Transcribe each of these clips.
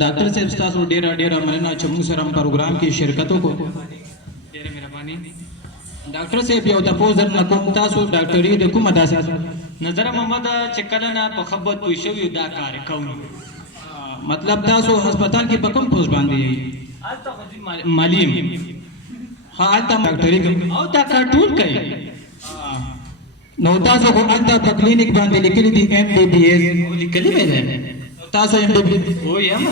ډاکټر صاحب تاسو ډیره مننه چې موږ سره پروګرام کې شرکت وکړو. ډیره مهرباني. ډاکټر صاحب یو تاسو نه کوم تاسو ډاکټري د کومه داسې نظر محمد چې کله نه په خبرت پوي شو دا کار کوي. مطلب تاسو هسپتال کې په کوم پوسټ باندې یې؟ الته مالیم. ها الته ډاکټري او دا کار ټول کوي. نو تاسو کو الته په کلینیک باندې لیکلي دي MBBS لیکلي مې ده. تاسو MBBS او یم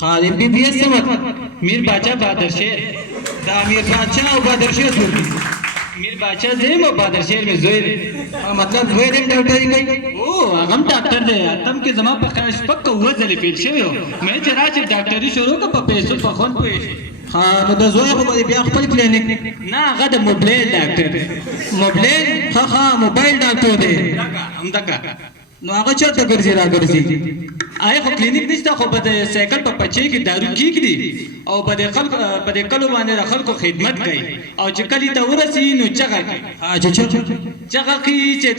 ها MBBS څه وخت؟ میر باچا بہادر شیر. دا امیر بادشاہ او بہادر شیر څوک دي؟ میر باچا زم او بہادر شیر مې زوی دی. مطلب زوی دې ډاکټري کوي؟ او هغه ډاکټر دی. تم کې زما په خاص پک وځلې پیل شوی مې چې راځي ډاکټري شروع کړ په پیسو په خون پوي. ها نو د زوی خو بیا خپل کلینیک نه هغه د موبایل ډاکټر. موبایل ها موبایل ډاکټر دی. همدغه نو هغه چرته ګرځي راګرځي؟ آیا خو کلینیک نشته خو په سایکل په پچې کې دارو کېږي او په دې خلکو باندې د خلکو خدمت کوي او چې کلی ته ورسي نو چغه کوي. چغه کوي چې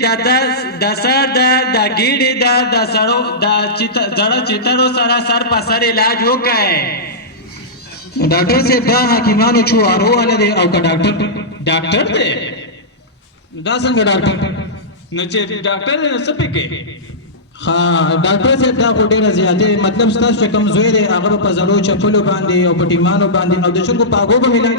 دا سر دا ګیډې دا سړو دا زړه چیتړو سره سر په سر علاج وکړي. ډاکټر صاحب دا حکیمانو چوارو والا دی او کا ډاکټر دی. دا څنګه ډاکټر؟ نو چې ډاکټر څه پکې؟ ها ډاکټر صاحب دا خو ډیره زیاته مطلب ستاسو چې کم زوی دی هغه په زړو چپلو باندې او په ټیمانو باندې او د شګو پاغو به ملای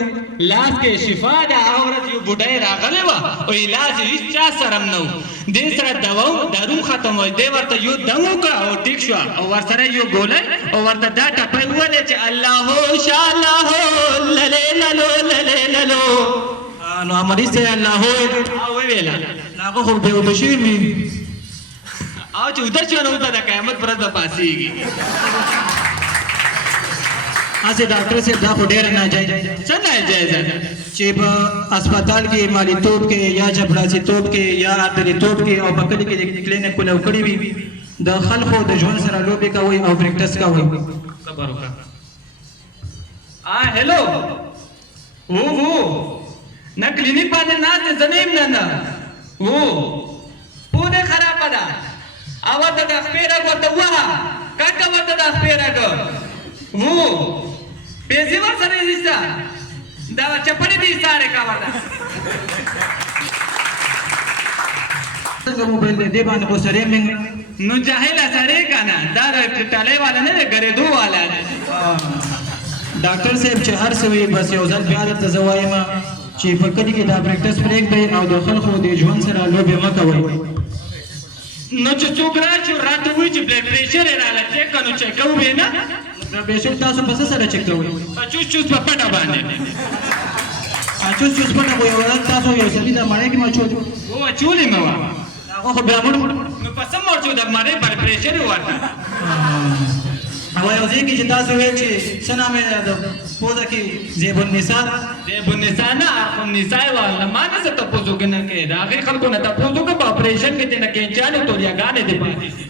لاس کې شفا ده. اورت یو بډای راغلی و او علاج هیڅ چا سره نه و. دې سره دارو ختم وای دی ورته یو دم وکړه او ټیک شو او ورسره یو ګولای او ورته دا ټپای ولې چې الله شاء الله للللو للللو نو امریز دی الله او ویلا هغه خو به وبشي می او چې ودر شو نو د قیامت پر د پاسيږي. اسه ډاکټر صاحب دا خو ډیر ناجایز څنګه ناجایز چې په هسپتال کې مالی توپ کې یا جبراسي توپ کې یا ارتري توپ کې او په کلی کې کلینیک کولو کړی وي د خلکو د ژوند سره لوبي کوي او پریکټس کوي. خبر وکړه. هلو وو نه کلینیک باندې نه زنیم نه وو پونه خراب ده. اول د خپېره ورته وها کاکا ورته د خپېره وو پیسې ورسره نشته دا چپړې دي ساره کا ورته څنګه موبایل دې باندې خو سره من نو جاهل سره کنه دا ټاله والا نه غریدو والا نه. ډاکټر صاحب چې هر څه وي بس یو ځل بیا ته زوایم چې په کلی کې دا پریکټس بریک دی او د خلکو د ژوند سره لوبي مه کوئ. نو چې څوک راشي راته وایي چې بلډ پریشر یې راله چیک کړو چیک کوو یې نه. بلډ پریشر تاسو په څه سره چیک کوئ؟ چوس په پټه باندې چوس پټه خو یو ورځ تاسو یو سړي د مړی کې مچو اچولې مې وه هغه خو بیا مړ نو په څه مړ شو د مړی بلډ پریشر یې ورته او یو ځای کې چې تاسو ویل چې څه نام یې د پوزه کې زیب النساء نه اخو نساء والا ما نه څه تپوس وکړه نه کې د هغې خلکو نه تپوس وکړه په اپریشن کې دې نه کینچانې توریاګانې دې پاتې شي.